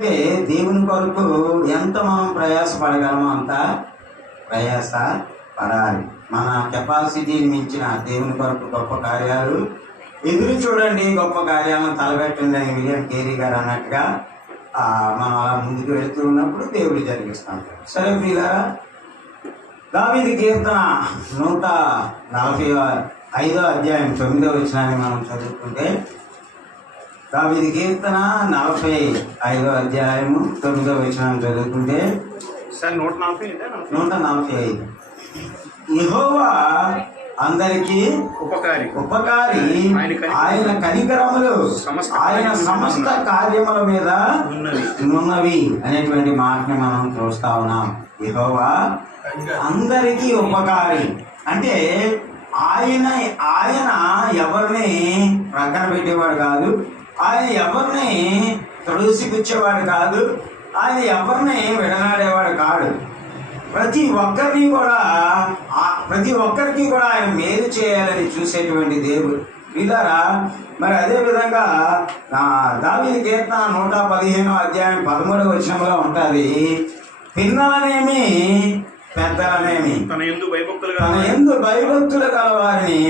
అంటే దేవుని కొరకు ఎంత మనం ప్రయాసపడగలమో అంత ప్రయాస పడాలి. మన కెపాసిటీని మించిన దేవుని కొరకు గొప్ప కార్యాలు. ఎదురు చూడండి గొప్ప కార్యాలను తలపెట్టండి అని విలియం కేరీ గారు అన్నట్టుగా మనం అలా ముందుకు వెళ్తూ ఉన్నప్పుడు దేవుడు జరిగిస్తాం సరే ప్రియులారా దావీది కీర్తన నూట నలభై ఐదో అధ్యాయం తొమ్మిదో వచ్చినాన్ని మనం చదువుకుంటే దావీది కీర్తన నలభై ఐదో అధ్యాయము తొమ్మిదో వచనం చదువుకుంటే సార్ నూట నలభై. నూట ఐదు. యెహోవా అందరికీ ఉపకారి. ఉపకారి. ఆయన కనికరములు ఆయన సమస్త కార్యముల మీద ఉన్నవి. ఉన్నవి అనేటువంటి మాటని మనం చూస్తా ఉన్నాం. యెహోవా అందరికీ ఉపకారి. అంటే ఆయన ఆయన ఎవరిని ప్రక్కన పెట్టేవాడు కాదు ఆయన ఎవరిని తొలసిపుచ్చేవాడు కాదు ఆయన ఎవరిని విడనాడేవాడు కాడు. ప్రతి ఒక్కరిని కూడా ప్రతి ఒక్కరికి కూడా ఆయన మేలు చేయాలని చూసేటువంటి దేవుడు. వీళ్ళారా? మరి అదే విధంగా నా దావీదు కీర్తన నూట పదిహేను అధ్యాయం పదమూడవ వచనంలో ఉంటుంది పిన్నలనేమి పెద్దలనేమి? తన ఎందు భయభక్తులుగా తన ఎందు భయభక్తులు గలవారిని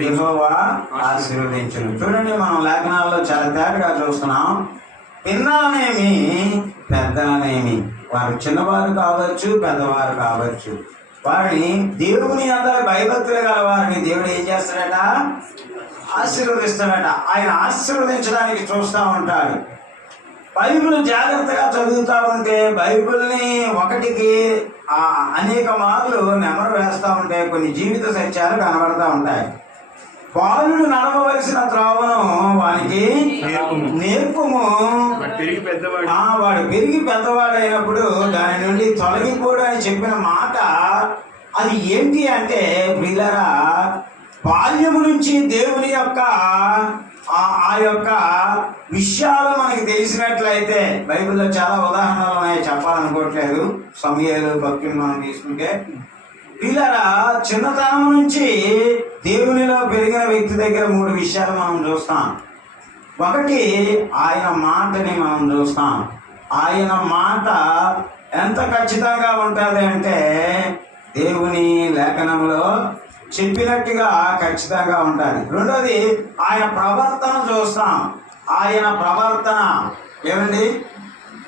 యెహోవా ఆశీర్వదించును. చూడండి మనం లేఖనాల్లో చాలా తేటగా చూస్తున్నాం. పిన్నలనేమి పెద్దలనేమి. వారు చిన్నవారు కావచ్చు పెద్దవారు కావచ్చు. వారిని దేవుని అందరి భయభక్తులు గల వారిని దేవుడు ఏం చేస్తాడట? ఆశీర్వదిస్తాడట. ఆయన ఆశీర్వదించడానికి చూస్తూ ఉంటాడు. బైబిల్ జాగ్రత్తగా చదువుతా ఉంటే బైబిల్ని ఒకటికి అనేక మార్లు నెమరు వేస్తూ ఉంటే కొన్ని జీవిత సత్యాలు కనబడతా ఉంటాయి. బాలుడు నడవవలసిన త్రోవను వానికి నేర్పుము. వాడు పెరిగి పెద్దవాడైనప్పుడు దాని నుండి తొలగిపోడు అని చెప్పిన మాట అది ఏంటి అంటే ప్రియులరా బాల్యము నుంచి దేవుని యొక్క ఆ యొక్క విషయాలు మనకి తెలిసినట్లయితే బైబిల్లో చాలా ఉదాహరణలు ఉన్నాయి. చెప్పాలనుకోవట్లేదు. సమయాలు భక్తులు మనం తీసుకుంటే. పిల్లరా చిన్నతనం నుంచి దేవునిలో పెరిగిన వ్యక్తి దగ్గర మూడు విషయాలు మనం చూస్తాం. ఒకటి ఆయన మాటని మనం చూస్తాం. ఆయన మాట ఎంత ఖచ్చితంగా ఉంటుంది అంటే దేవుని లేఖనంలో చెప్పినట్టుగా ఖచ్చితంగా ఉండాలి. రెండోది ఆయన ప్రవర్తన చూస్తాం. ఆయన ప్రవర్తన ఏమండి?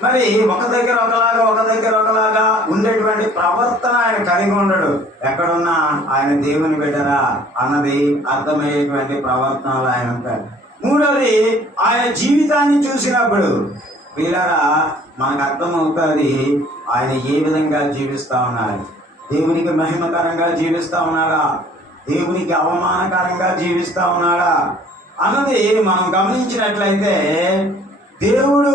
మరి ఒక దగ్గర ఒకలాగా ఒక దగ్గర ఒకలాగా ఉండేటువంటి ప్రవర్తన ఆయన కలిగి ఉండడు. ఎక్కడున్నా ఆయన దేవుని బిడ్డరా అన్నది అర్థమయ్యేటువంటి ప్రవర్తనలు ఆయన ఉంటాడు. మూడవది ఆయన జీవితాన్ని చూసినప్పుడు వీళ్ళరా మనకు అర్థమవుతుంది ఆయన ఏ విధంగా జీవిస్తా ఉన్నారు? దేవునికి మహిమకరంగా జీవిస్తా ఉన్నాడా దేవునికి అవమానకరంగా జీవిస్తా ఉన్నాడా? అన్నది మనం గమనించినట్లయితే దేవుడు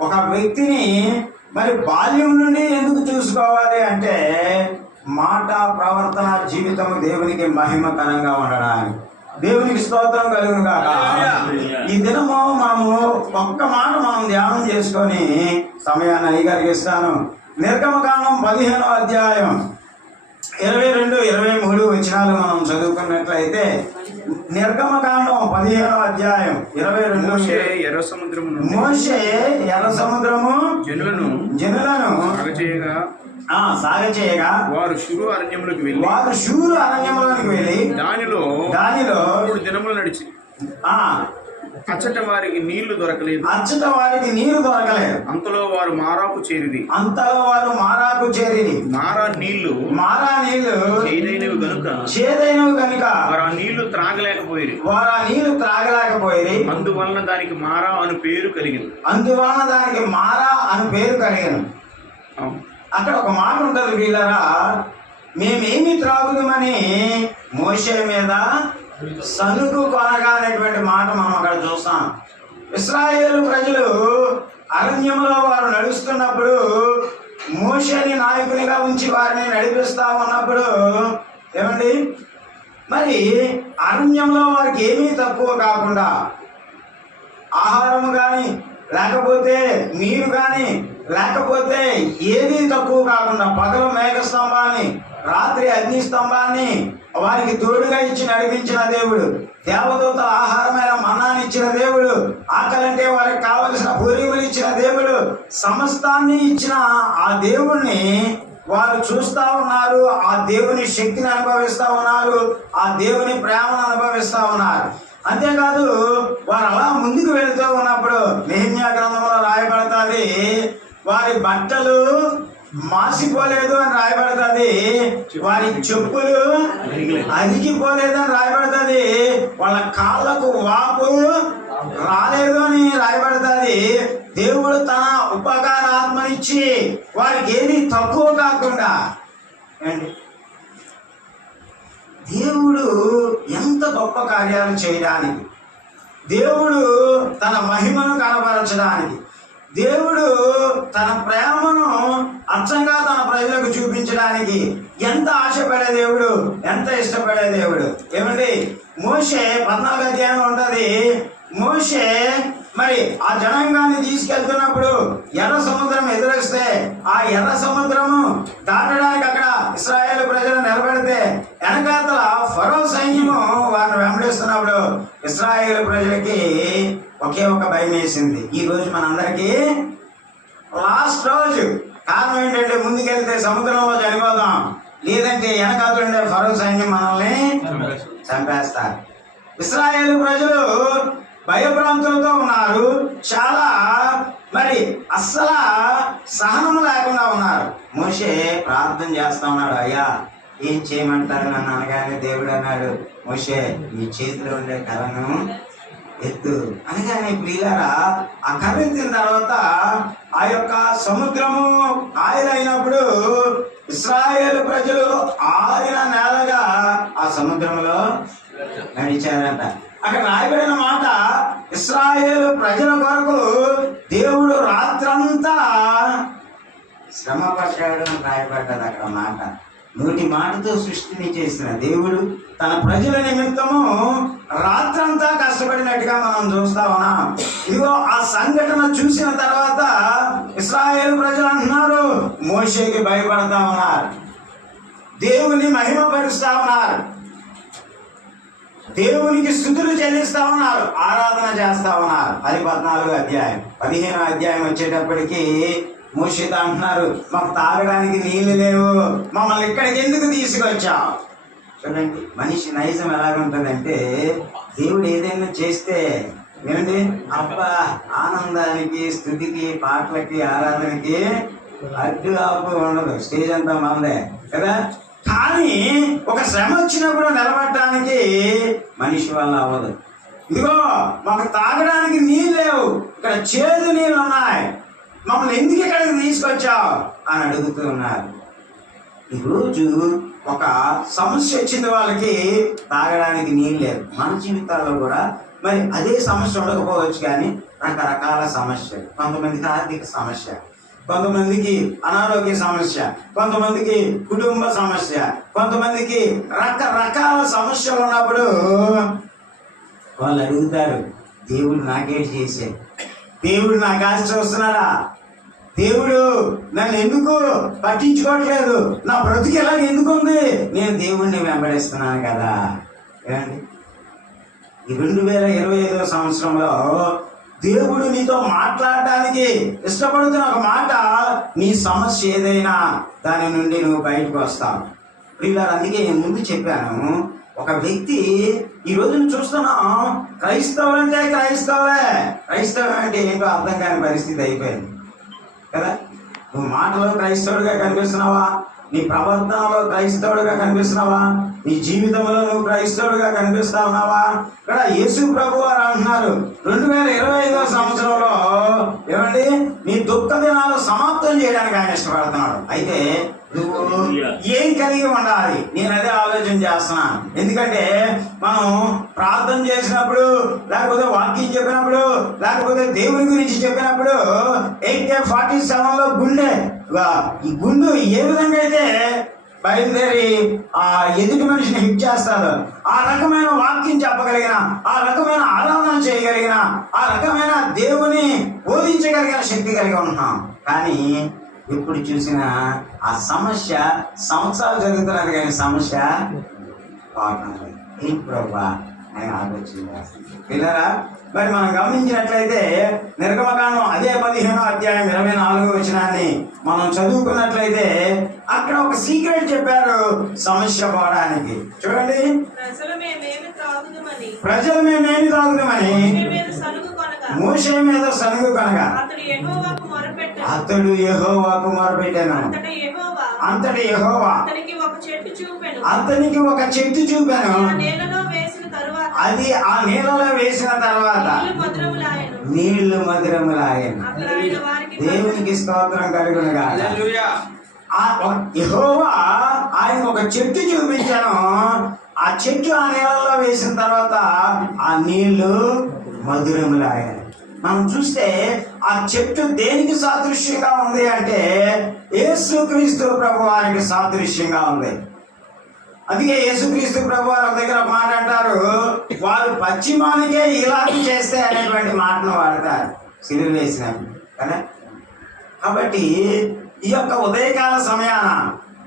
ఒక వ్యక్తిని మరి బాల్యం నుండి ఎందుకు చూసుకోవాలి అంటే మాట ప్రవర్తన జీవితం దేవునికి మహిమకరంగా ఉండడానికి. దేవునికి స్తోత్రం కలుగును కాక ఈ దినము మనము ఒక్క మాట మనం ధ్యానం చేసుకొని సమయాన్ని అయ్యగారికి ఇస్తాను నిర్గమకాండం పదిహేనో అధ్యాయం. ఇరవై రెండు ఇరవై మూడు వచనాలు మనం చదువుకున్నట్లయితే నిర్గమకాండం పదిహేనో అధ్యాయం ఇరవై రెండు. ఎర్ర సముద్రము మోషే ఎర్ర సముద్రము జనులను జనులను ఆ సాగ చేయగా వారు శురు అరణ్యములకు వెళ్ళి వారు శూరు అరణ్యంలోనికి వెళ్ళి దానిలో దానిలో మూడు దినములు నడిచి ఆ అచ్చట వారికి నీళ్ళు దొరకలేదు. అచ్చట వారికి నీరు దొరకలేదు. అంతలో వారు మారాకు చేరిది అంతలో వారు మారాకు చేరి మారా నీళ్ళు మారా నీళ్ళు చేదైనవి గనుక చేదైనవి కనుక వారు ఆ నీళ్ళు త్రాగలేకపోయి వారు ఆ నీళ్ళు త్రాగలేకపోయి అందువలన దానికి మారా అను పేరు కలిగింది అందువలన దానికి మారా అని పేరు కలిగాను అవును. అక్కడ ఒక మాట ఉంటుంది వీళ్ళరా మేమేమి త్రాగుదామని మోసే మీద సనుకు కొనగా అనేటువంటి మాట మనం అక్కడ చూస్తాం. ఇస్రాయేల్ ప్రజలు అరణ్యంలో వారు నడుస్తున్నప్పుడు మోషని నాయకునిగా ఉంచి వారిని నడిపిస్తా ఉన్నప్పుడు ఏమండి? మరి అరణ్యంలో వారికి ఏమీ తక్కువ కాకుండా ఆహారము కానీ లేకపోతే నీరు కానీ లేకపోతే ఏది తక్కువ కాకుండా పగలు మేఘస్తంభాన్ని రాత్రి అగ్ని స్తంభాన్ని వారికి తోడుగా ఇచ్చి నడిపించిన దేవుడు. దేవదూత ఆహారమైన మన్నాన్ని ఇచ్చిన దేవుడు. ఆకలంటే వారికి కావలసిన పూర్వీకులు ఇచ్చిన దేవుడు. సమస్తాన్ని ఇచ్చిన ఆ దేవుణ్ణి వారు చూస్తూ ఉన్నారు. ఆ దేవుని శక్తిని అనుభవిస్తూ ఉన్నారు. ఆ దేవుని ప్రేమను అనుభవిస్తూ ఉన్నారు. అంతేకాదు వారు అలా ముందుకు వెళుతూ ఉన్నప్పుడు నేమ్యా గ్రంథంలో రాయబడతాది వారి బట్టలు మాసిపోలేదు అని రాయబడుతుంది. వారి చెప్పులు అరిగిపోలేదు అని రాయబడుతుంది. వాళ్ళ కాళ్ళకు వాపు రాలేదు అని రాయబడుతుంది. దేవుడు తన ఉపకారాత్మనిచ్చి వారికి ఏది తక్కువ కాకుండా దేవుడు ఎంత గొప్ప కార్యాలు చేయడానికి దేవుడు తన మహిమను కనపరచడానికి దేవుడు తన ప్రేమను అచ్చంగా తన ప్రజలకు చూపించడానికి ఎంత ఆశపడే దేవుడు ఎంత ఇష్టపడే దేవుడు. ఏమండి? మోషే పద్నాలుగు అధ్యాయం ఉంటుంది మోషే మరి ఆ జనాంగాన్ని తీసుకెళ్తున్నప్పుడు ఎర్ర సముద్రం ఎదురొస్తే ఆ ఎర్ర సముద్రము దాటడానికి అక్కడ ఇస్రాయేల్ ప్రజలు నిలబడితే వెనకాతల ఫరో సైన్యము వారిని వెంబడిస్తున్నప్పుడు ఇస్రాయేల్ ప్రజలకి ఒకే ఒక భయం వేసింది. ఈ రోజు మనందరికీ లాస్ట్ రోజు. కారణం ఏంటంటే ముందుకెళ్తే సముద్రంలో చనిపోదాం లేదంటే వెనకాలండే ఫరో సైన్యం మనల్ని చంపేస్తారు. ఇస్రాయేల్ ప్రజలు భయభ్రాంతులతో ఉన్నారు. చాలా మరి అస్సలు సహనం లేకుండా ఉన్నారు. మోషే ప్రార్థన చేస్తా ఉన్నాడు అయ్యా ఏం చేయమంటారు నన్ను? అనగానే దేవుడు అన్నాడు మోషే నీ చేతిలో ఉండే కర్రను ఎత్తు. అనగానే ప్రియులారా ఆ కర్ర ఎత్తిన తర్వాత ఆ యొక్క సముద్రము ఆయిలైనప్పుడు ఇస్రాయేల్ ప్రజలు ఆరిన నేలగా ఆ సముద్రంలో నడిచారంట. అక్కడ రాయబడిన మాట ఇస్రాయేల్ ప్రజల కొరకు దేవుడు రాత్రంతా శ్రమపడ్డాడు అని రాయబడ్డది అక్కడ మాట. నోటి మాటతో సృష్టిని చేసిన దేవుడు తన ప్రజల నిమిత్తము రాత్రంతా కష్టపడినట్టుగా మనం చూస్తా ఉన్నాం. ఇదిగో ఆ సంఘటన చూసిన తర్వాత ఇస్రాయేల్ ప్రజలు అంటున్నారు మోషేకి భయపడతా ఉన్నారు. దేవుని మహిమపరుస్తా ఉన్నారు. దేవునికి స్థుతులు చెల్లిస్తా ఉన్నారు ఆరాధన చేస్తా ఉన్నారు. అది పద్నాలుగు అధ్యాయం పదిహేను అధ్యాయం వచ్చేటప్పటికి మూషిత అంటున్నారు మాకు తాగడానికి నీళ్ళు లేవు. మమ్మల్ని ఇక్కడికి ఎందుకు తీసుకొచ్చావు? చూడండి మనిషి నైజం ఎలాగుంటుందంటే దేవుడు ఏదైనా చేస్తే ఏమండి? అబ్బా ఆనందానికి స్థుతికి పాటలకి ఆరాధనకి అడ్డు ఆపు ఉండదు. స్టేజ్ అంతా మనదే కదా? కానీ ఒక శ్రమ వచ్చినప్పుడు నిలబడటానికి మనిషి వల్ల అవ్వదు. ఇదిగో మాకు తాగడానికి నీళ్ళు లేవు. ఇక్కడ చేదు నీళ్ళు ఉన్నాయి మమ్మల్ని ఎందుకు ఇక్కడికి తీసుకొచ్చావు? అని అడుగుతూ ఉన్నారు ఈరోజు ఒక సమస్య వచ్చింది వాళ్ళకి తాగడానికి నీళ్ళు లేదు. మన జీవితాల్లో కూడా మరి అదే సమస్య ఉండకపోవచ్చు కానీ రకరకాల సమస్యలు. కొంతమందికి ఆర్థిక సమస్య కొంతమందికి అనారోగ్య సమస్య కొంతమందికి కుటుంబ సమస్య కొంతమందికి రకరకాల సమస్యలు ఉన్నప్పుడు వాళ్ళు అడుగుతారు దేవుడు నాకేం చేసే దేవుడు నా కాశ చూస్తున్నారా దేవుడు నన్ను ఎందుకు పట్టించుకోవట్లేదు? నా బ్రతికి ఎలా ఎందుకు ఉంది నేను దేవుణ్ణి వెంబడిస్తున్నాను కదా. ఏమండి? ఈ రెండు వేల ఇరవై ఐదో సంవత్సరంలో దేవుడు నీతో మాట్లాడడానికి ఇష్టపడుతున్న ఒక మాట నీ సమస్య ఏదైనా దాని నుండి నువ్వు బయటకు వస్తావు. ప్రియులారు అందుకే నేను ముందు చెప్పాను ఒక వ్యక్తి ఈ రోజు చూస్తున్నాం క్రైస్తవులు. అంటే క్రైస్తవులే క్రైస్తవం అంటే ఏంటో అర్థం కాని పరిస్థితి అయిపోయింది. కదా? నువ్వు మాటలో క్రైస్తవుడిగా కనిపిస్తున్నావా? నీ ప్రవర్తనలో క్రైస్తవుడిగా కనిపిస్తున్నావా? నీ జీవితంలో నువ్వు క్రైస్తవుడిగా కనిపిస్తా ఉన్నావా? ఇక్కడ యేసు ప్రభు వారు అంటున్నారు రెండు వేల ఇరవై ఐదో సంవత్సరంలో ఏమండి? నీ దుఃఖ దినాలు సమాప్తం చేయడానికి ఆయన ఇష్టపడుతున్నాడు. అయితే నువ్వు ఏం కలిగి ఉండాలి? నేను అదే ఆలోచన చేస్తున్నాను. ఎందుకంటే మనం ప్రార్థన చేసినప్పుడు లేకపోతే వాక్యం చెప్పినప్పుడు లేకపోతే దేవుని గురించి చెప్పినప్పుడు ఎయిట్ ఫార్టీ సెవెన్లో గుండె ఈ గుండు ఏ విధంగా అయితే బయలుదేరి ఆ ఎదుటి మనిషిని హిట్ చేస్తాడు ఆ రకమైన వాక్యం చెప్పగలిగిన ఆ రకమైన ఆరాధన చేయగలిగిన ఆ రకమైన దేవుని బోధించగలిగిన శక్తి కలిగి ఉంటున్నాం కానీ ఎప్పుడు చూసినా ఆ సమస్య సంవత్సరాలు జరుగుతున్నది కానీ సమస్య. ఏంటి ప్రభా? అని ఆలోచన చేస్తుంది. పిల్లరా మరి మనం గమనించినట్లయితే నిర్గమకాండం అదే పదిహేనో అధ్యాయం ఇరవై నాలుగో వచనాన్ని మనం చదువుకున్నట్లయితే అక్కడ ఒక సీక్రెట్ చెప్పారు సమస్య పోవడానికి. చూడండి. ప్రజలు మేమేమి తాగుదామని మోషే మీద సనుగు కనగా అతడు యెహోవాకు మొరపెట్టెను. అంతటా యెహోవా అతనికి ఒక చెట్టు చూపెను. అతనికి ఒక చెట్టు చూపాను. ఆ నేలలో వేసిన తరువాత అది ఆ నీళ్ళలో వేసిన తర్వాత నీళ్ళు మధురములాయను. దేవునికి స్తోత్రం కలుగునుగా హల్లెలూయా. ఆ ఒక- యెహోవా ఆయన ఒక చెట్టు చూపించాను. ఆ చెట్టు ఆ నీళ్ళలో వేసిన తర్వాత ఆ నీళ్ళు మధురములాయను. మనం చూస్తే ఆ చెట్టు దేనికి సాదృశ్యంగా ఉంది అంటే యేసుక్రీస్తు ప్రభు వారికి సాదృశ్యంగా ఉంది. అందుకే యేసుక్రీస్తు ప్రభు వారి దగ్గర మాట అంటారు వారు పశ్చిమానికే ఇలాంటి చేస్తే అనేటువంటి మాటను వాడతారు సిలువ వేసినప్పుడు కదా? కాబట్టి ఈ యొక్క ఉదయకాల సమయాన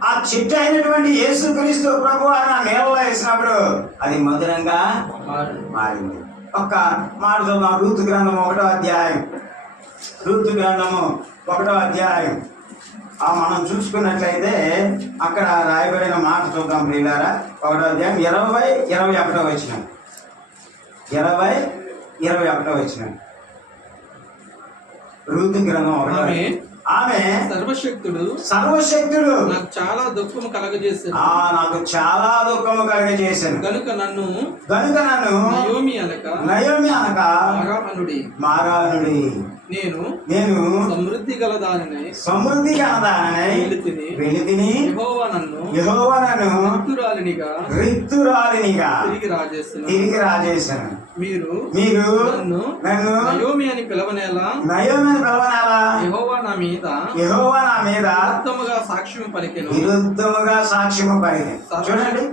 ఆ చెట్టు అయినటువంటి యేసుక్రీస్తు ప్రభు వారిని ఆ నీళ్ళలో వేసినప్పుడు అది మధురంగా మారింది. ఒక్క మాట చూద్దాం రూతు గ్రంథం ఒకటో అధ్యాయం. రూతు గ్రంథము ఒకటో అధ్యాయం. ఆ మనం చూసుకున్నట్లయితే అక్కడ రాయబడిన మాట చూద్దాం ప్రియులారా. ఒకటో అధ్యాయం ఇరవై ఇరవై ఒకటో వచ్చిన ఇరవై ఇరవై ఒకటో వచ్చిన రూతు గ్రంథం ఒకటో ఆమె సర్వశక్తుడు సర్వశక్తుడు. నాకు చాలా దుఃఖము కలగజేశాడు. ఆ నాకు చాలా దుఃఖము కలిగజేశాను కనుక నన్ను కనుక నన్ను నయోమి అనక నయోమి అనక మారామనుడి మారానుడి నేను నేను సమృద్ధి గల దానిని సమృద్ధి కనదానై వెళితిని వెళ్ళి తిని యెహోవా నన్ను యహోవనను భక్తురాలినిగా రిక్తురాలినిగా తిరిగి రాజేస్తున్నాను. తిరిగి రాజేశాను. మీరు మీరు నన్ను నన్ను నయోమి అని పిలవనేలా? నయోమని పిలవనాలా? యెహోవా నా మీద యహోవ నా మీద ఉత్తముగా సాక్ష్యం పలికెను. విరుద్ధముగా సాక్ష్యము పలికి చూడండి.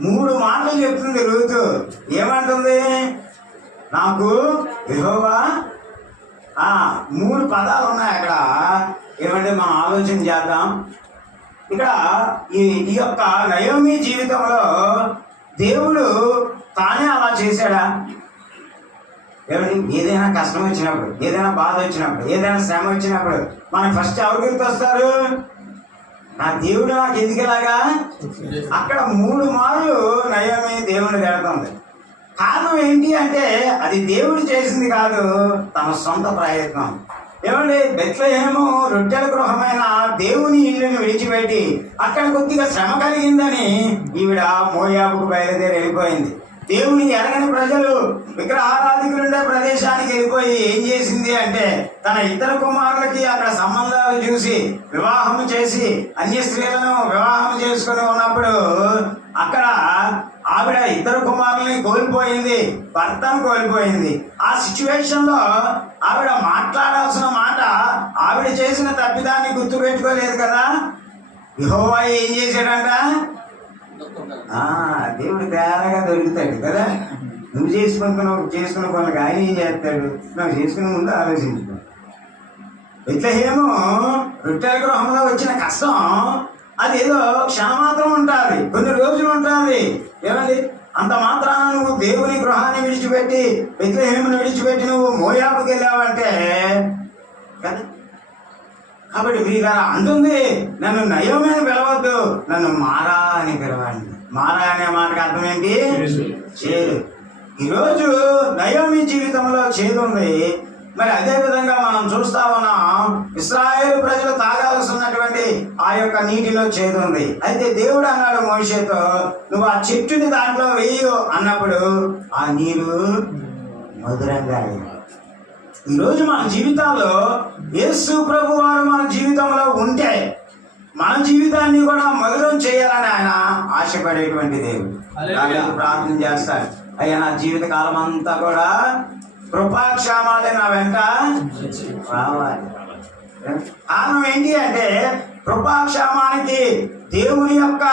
మూడు మాటలు చెప్తుంది రూతు. ఏమంటుంది? నాకు యెహోవా ఆ మూడు పదాలు ఉన్నాయి అక్కడ. ఏమంటే మనం ఆలోచన చేద్దాం. ఇక్కడ ఈ ఈ యొక్క నయోమి జీవితంలో దేవుడు తానే అలా చేశాడా? ఏమండి ఏదైనా కష్టం వచ్చినప్పుడు ఏదైనా బాధ వచ్చినప్పుడు ఏదైనా శ్రమ వచ్చినప్పుడు మనకు ఫస్ట్ ఎవరు గుర్తొస్తారు? నా దేవుడు నాకు ఎదిగేలాగా అక్కడ మూడు మార్లు నయమే దేవుని వెళుతుంది కారణం ఏంటి అంటే అది దేవుడు చేసింది కాదు తన సొంత ప్రయత్నం. ఏమండి బెత్లహేము రొట్టెల గృహమైన దేవుని ఇల్లుని విడిచిపెట్టి అక్కడ కొద్దిగా శ్రమ కలిగిందని ఈవిడ మోయాబుకు బయలుదేరి వెళ్ళిపోయింది. దేవుని ఎరగని ప్రజలు విగ్రహారాధికులు ఉండే ప్రదేశానికి వెళ్ళిపోయి ఏం చేసింది అంటే తన ఇద్దరు కుమారులకి అక్కడ సంబంధాలు చూసి వివాహం చేసి అన్య స్త్రీలను వివాహం చేసుకుని ఉన్నప్పుడు అక్కడ ఆవిడ ఇద్దరు కుమారుల్ని కోల్పోయింది భర్తను కోల్పోయింది. ఆ సిచ్యువేషన్లో ఆవిడ మాట్లాడాల్సిన మాట ఆవిడ చేసిన తప్పిదాన్ని గుర్తు పెట్టుకోలేదు కదా? విహోవా ఏం చేశాడంట? దేవుడు తేడాగా దొరుకుతాడు కదా. నువ్వు చేసుకుంటున్న చేసుకున్న పనులకు ఆయన ఏం చేస్తాడు? నాకు చేసుకునే ముందు ఆలోచించుకో. ఇట్లహేమో రొట్టెల గృహంలో వచ్చిన కష్టం అది ఏదో క్షణమాత్రం ఉంటుంది కొన్ని రోజులు ఉంటుంది. ఏమండి? అంత మాత్రాన నువ్వు దేవుని గృహాన్ని విడిచిపెట్టి విగ్రహేమును విడిచిపెట్టి నువ్వు మోయాబుకి వెళ్ళావంటే కదా? కాబట్టి వీరా అంటుంది నన్ను నయోమి అని పిలవద్దు నన్ను మారా అని పిలవండి. మారా అనే మాటకు అర్థం ఏంటి? చేదు. ఈరోజు నయోమి జీవితంలో చేదు ఉంది. మరి అదే విధంగా మనం చూస్తా ఉన్నాం ఇస్రాయేల్ ప్రజలు తాగాల్సినటువంటి ఆ యొక్క నీటిలో చేదు ఉంది. అయితే దేవుడు అన్నాడు మోషేతో నువ్వు ఆ చెట్టుని దాంట్లో వేయు అన్నప్పుడు ఆ నీరు మధురంగా అయింది ఈరోజు మన జీవితాల్లో యేసు ప్రభు వారు మన జీవితంలో ఉంటే మన జీవితాన్ని కూడా మధురం చేయాలని ఆయన ఆశపడేటువంటి దేవుడు. ప్రార్థన చేస్తాడు. అయ్యా నా జీవిత కాలం అంతా కూడా కృపాక్షేమాలే నా వెంట రావాలి. కారణం ఏంటి అంటే కృపాక్షేమానికి దేవుని యొక్క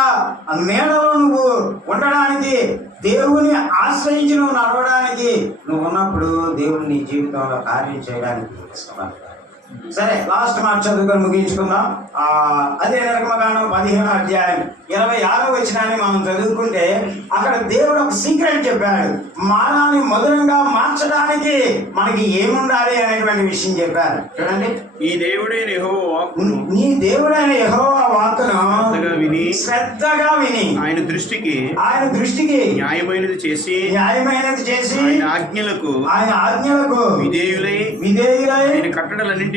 నీడలో నువ్వు ఉండడానికి దేవుని ఆశ్రయించి నువ్వు నడవడానికి నువ్వు ఉన్నప్పుడు దేవుడు నీ జీవితంలో కార్యం చేయడానికి ఇష్టపడతాడు. సరే లాస్ట్ మాట చదువుకొని ముగించుకుందాం. ఆ, అదే నిర్గమకాండం పదిహేను అధ్యాయం ఇరవై ఆరో వచ్చినాన్ని మనం చదువుకుంటే అక్కడ దేవుడు ఒక సీక్రెట్ చెప్పాడు. మానాన్ని మధురంగా మార్చడానికి మనకి ఏముండాలి అనేటువంటి విషయం చెప్పారు. చూడండి ఈ దేవుడే యెహోవా వాక్కును నీ దేవుడైన యెహోవా వాక్కును విని శ్రద్ధగా విని ఆయన దృష్టికి ఆయన దృష్టికి న్యాయమైనది చేసి న్యాయమైనది చేసి ఆయన ఆజ్ఞలకు ఆయన ఆజ్ఞలకు విధేయులై విధేయులై ఆయన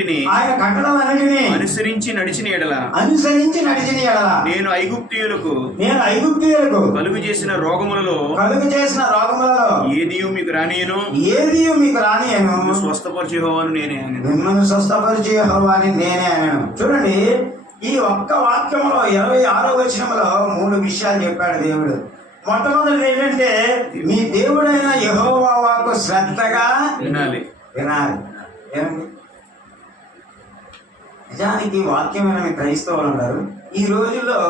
కట్టడలన్నింటినీ ఆయన కట్టడలన్నిటినీ అనుసరించి నడిచిన ఎడల అనుసరించి నడిచిన ఎడల నేను ఐగుప్తీయులకు నేను ఐగుప్తీయులకు కలుగు చేసిన రోగములలో కలుగు చేసిన రోగములలో ఏదియు మీకు రానియను? ఏది మీకు రానియను? స్వస్థపరిచేహోవాను నేనే అని మిమ్మల్ని స్వస్థపరిచే అని నేనే అన్నాను చూడండి ఈ ఒక్క వాక్యంలో ఇరవై ఆరో వచనంలో మూడు విషయాలు చెప్పాడు దేవుడు. మొట్టమొదటి ఏంటంటే మీ దేవుడైన యెహోవా వాక్కు శ్రద్ధగా వినాలి. వినాలి. ఏమండి? నిజానికి వాక్యమైన క్రైస్తవులు ఉన్నారు. ఈ రోజుల్లో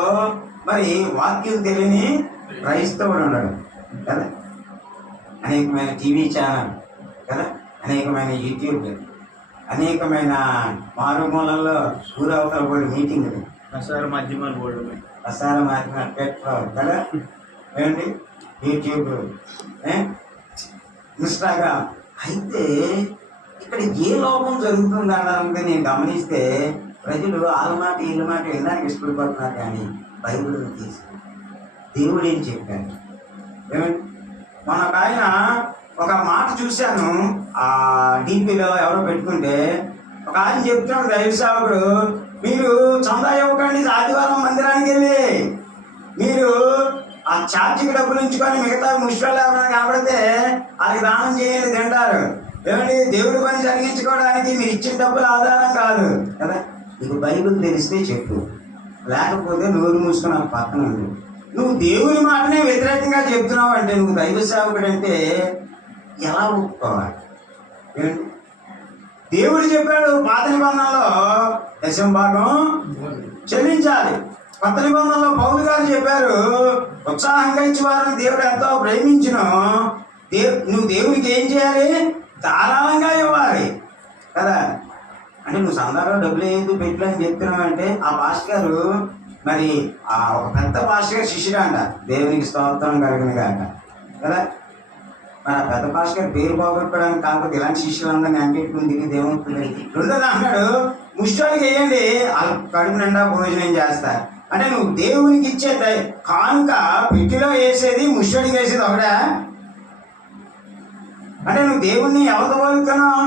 మరి వాక్యం తెలియని క్రైస్తవుడు ఉన్నాడు కదా? అనేకమైన టీవీ ఛానల్ కదా? అనేకమైన యూట్యూబ్ అనేకమైన మారుమూలల్లో ఊరవతల కూడా మీటింగ్లు ప్రసార మాధ్యమాలు పోవడమే ప్రసార మాధ్యమ పెట్లో కదా? ఏమండి? యూట్యూబ్? ఇన్స్టాగ్రామ్. అయితే ఇక్కడ ఏ లోపం జరుగుతుంది అనడానికి నేను గమనిస్తే ప్రజలు ఆలమాట ఈలమాట మాట వినడానికి ఇష్టపడిపోతున్నారు కానీ బైబిల్ తీసి. దేవుడు ఏం చెప్పాడు? ఏమండి? మన ఆయన ఒక మాట చూశాను. ఆ డీపీలో ఎవరో పెట్టుకుంటే ఒక ఆయన చెప్తున్నాడు దైవసావుడు మీరు చందా ఇవ్వకండి ఆదివారం మందిరానికి వెళ్ళి. మీరు ఆ ఛార్జీకి డబ్బులు ఉంచుకొని మిగతా ముష్టిలో ఎవరైనా అది వాళ్ళకి దానం చేయండి తింటారు ఏమండి దేవుడి పని జరిగించుకోవడానికి మీరు ఇచ్చిన డబ్బులు ఆధారం కాదు. కదా? నీకు బైబిల్ తెలిస్తే చెప్పు. లేకపోతే నోరు మూసుకుని నాకు పక్కన ఉంది నువ్వు దేవుని మాటనే వ్యతిరేకంగా చెప్తున్నావు అంటే నువ్వు దైవ సేవకుడు అంటే ఎలా ఒప్పుకోవాలి? దేవుడు చెప్పాడు పాత నిబంధనలో దశం భాగం చెల్లించాలి. కొత్త నిబంధనలో పౌలు గారు చెప్పారు ఉత్సాహంగా ఇచ్చేవారిని దేవుడు ఎంతో ప్రేమించిన. దేవు నువ్వు దేవునికి ఏం చేయాలి? ధారాళంగా ఇవ్వాలి కదా? అంటే నువ్వు సందాలో డబ్బులు ఏదో పెట్టు అని చెప్తున్నావు అంటే ఆ పాస్టర్ గారు మరి ఆ ఒక పెద్ద పాస్టర్ గారు శిష్యుడు అంట. దేవునికి స్తోత్రం కలిగిన కాక కదా? మన పెద్ద పాస్టర్ గారు పేరు పోగొట్టుకోవడానికి కాకపోతే ఇలాంటి శిష్యులందరినీ అంకెట్టుకుని దిగి దేవుడు రెండోది అన్నాడు ముష్టికి వేయండి వాళ్ళ కడుపు నిండా భోజనం చేస్తారు అంటే నువ్వు దేవునికి ఇచ్చే కానుక పెట్టిలో వేసేది ముష్టికి వేసేది ఒకటే. అంటే నువ్వు దేవుణ్ణి ఎవరితో పోలుతున్నావు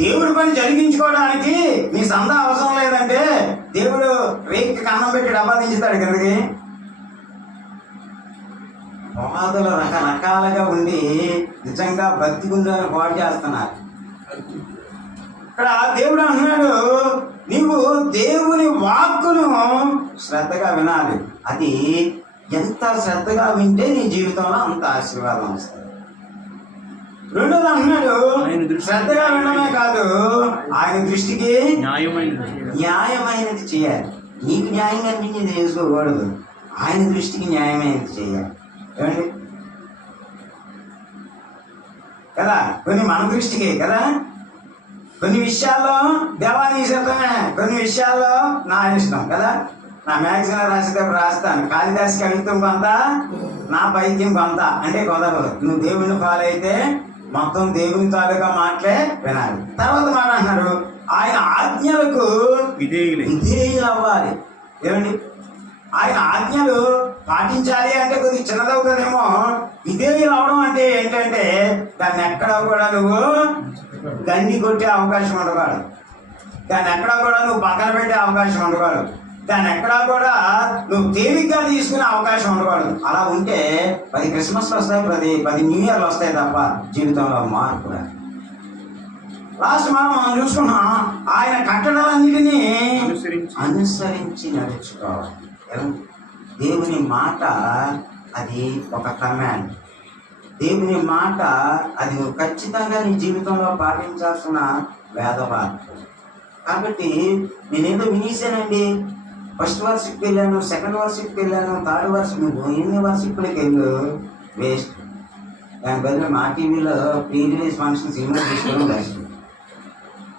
దేవుడి పని జరిగించుకోవడానికి నీ సంద అవసరం లేదంటే దేవుడు రేకి కన్నం పెట్టి డబ్బా దించుతాడు కిందకి. బాధలు రకరకాలుగా ఉండి నిజంగా భక్తి బతికుందని పాడు చేస్తున్నారు. ఇక్కడ దేవుడు అంటున్నాడు నీవు దేవుని వాక్కును శ్రద్ధగా వినాలి. అది ఎంత శ్రద్ధగా వింటే నీ జీవితంలో అంత ఆశీర్వాదం వస్తుంది. రెండోది అంటున్నాడు శ్రద్ధగా వినడమే కాదు ఆయన దృష్టికి న్యాయమైనది చేయాలి. న్యాయమైనది చేయాలి. నీకు న్యాయంగా అనిపించింది చేసుకోకూడదు. ఆయన దృష్టికి న్యాయమైనది చేయాలి. ఏమండి? కదా? కొన్ని మన దృష్టికి కదా? కొన్ని విషయాల్లో దేవానికి ఇష్టమే కొన్ని విషయాల్లో నా ఇష్టం కదా? నా మ్యాగజైన్ రాసేటప్పుడు రాస్తాను. కాళిదాసి కవిత్వం కొంత నా పైత్యం కొంత అంటే కుదరదు నువ్వు దేవుని ఫాలో అయితే మొత్తం దేవుని తాలూకా మాటలే వినాలి. తర్వాత మాట అంటున్నాడు ఆయన ఆజ్ఞలకు విధేయులు. అవ్వాలి. ఏమండి? ఆయన ఆజ్ఞలు పాటించాలి అంటే కొద్దిగా చిన్నదవుతుందేమో. విధేయులు అవడం అంటే ఏంటంటే దాన్ని ఎక్కడ కూడా నువ్వు గండి కొట్టే అవకాశం ఉండకూడదు. దాన్ని ఎక్కడా కూడా నువ్వు పక్కన పెట్టే అవకాశం ఉండకూడదు. దాన్ని ఎక్కడా కూడా నువ్వు తేలిగ్గా తీసుకునే అవకాశం ఉండకూడదు. అలా ఉంటే పది క్రిస్మస్ వస్తాయి పది పది న్యూ ఇయర్లు వస్తాయి తప్ప జీవితంలో మార్పు రాదు. లాస్ట్ మనం మనం చూసుకున్నాం ఆయన కట్టడాలన్నిటినీ అనుసరించి. అనుసరించి నడుచుకోవాలి? దేవుని మాట అది ఒక కమాండ్. దేవుని మాట అది నువ్వు ఖచ్చితంగా నీ జీవితంలో పాటించాల్సిన వేదవాక్యం. కాబట్టి నేనేదో వినేసానండి. ఫస్ట్ వర్షిప్కి వెళ్ళాను సెకండ్ వర్షిప్కి వెళ్ళాను థర్డ్ వర్షిప్ ఎన్ని వర్షిప్లకి వెళ్ళు వేస్ట్ దాని బదులు మా టీవీలో ప్రీ రిలీజ్ ఫంక్షన్ సినిమా తీసుకోవడం బెస్ట్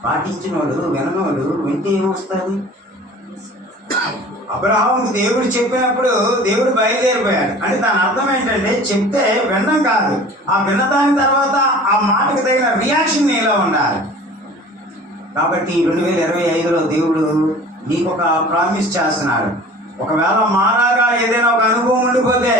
పాటించినోడు విననోడు వింటే ఏమొస్తుంది? అబ్రహాంకి దేవుడు చెప్పినప్పుడు దేవుడు బయలుదేరిపోయాడు. అంటే దాని అర్థం ఏంటంటే చెప్తే వినడం కాదు. ఆ విన్నదాని తర్వాత ఆ మాటకు తగిన రియాక్షన్ నీలో ఉండాలి. కాబట్టి రెండు వేల ఇరవై ఐదులో దేవుడు నీకు ఒక ప్రామిస్ చేస్తున్నాడు. ఒకవేళ మారాగా ఏదైనా ఒక అనుభవం ఉండిపోతే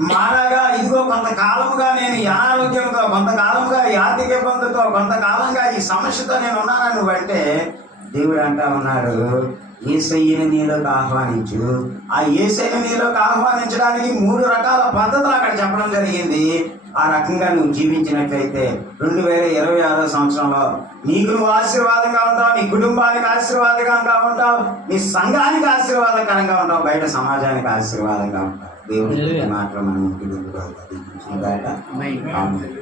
మారాగా ఇదిగో కొంతకాలముగా నేను అనారోగ్యంతో కొంతకాలంగా ఈ ఆర్థిక ఇబ్బందులతో కొంతకాలంగా ఈ సమస్యతో నేను ఉన్నానని నువ్వంటే దేవుడు అంటా ఉన్నాడు ఏసయ్యని నీలోకి ఆహ్వానించు. ఆ ఏసయ్యని నీలోకి ఆహ్వానించడానికి మూడు రకాల పద్ధతులు అక్కడ చెప్పడం జరిగింది. ఆ రకంగా నువ్వు జీవించినట్లయితే రెండు వేల ఇరవై ఆరో సంవత్సరంలో నీకు నువ్వు ఆశీర్వాదంగా ఉంటావు నీ కుటుంబానికి ఆశీర్వాదకరంగా ఉంటావు నీ సంఘానికి ఆశీర్వాదకరంగా ఉంటావు బయట సమాజానికి ఆశీర్వాదంగా ఉంటావు. దేవుడి మాత్రం మనం ఇంటి.